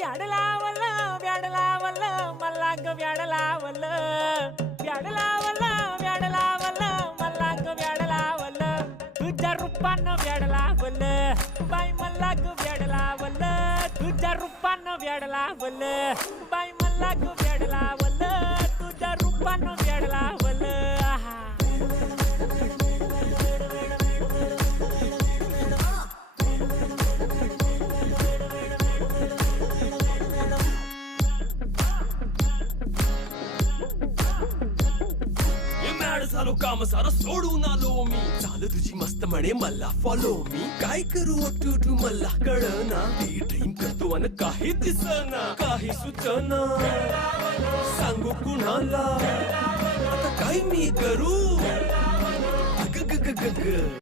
व्याड लावलं व्याड लावलं मला ग व्याड लावलं व्याड लावलं व्याड लावलं मला ग व्याड लावलं तुझ्या रूपानं व्याड लावलं बाई मला ग व्याड लावलं तुझ्या रूपानं व्याड लावलं बाई मला ग व्याड लावलं तुझ्या रूपानं व्याड लावलं आहा. झालो काम सारं सोडून आलो मी चाल तुझी मस्त म्हणे मला फॉलो मी काय करू टू मला कळना ती ड्रीम करतो अन काही दिसना काही सुचना सांगू कुणाला आता काय मी करू ग ग ग ग ग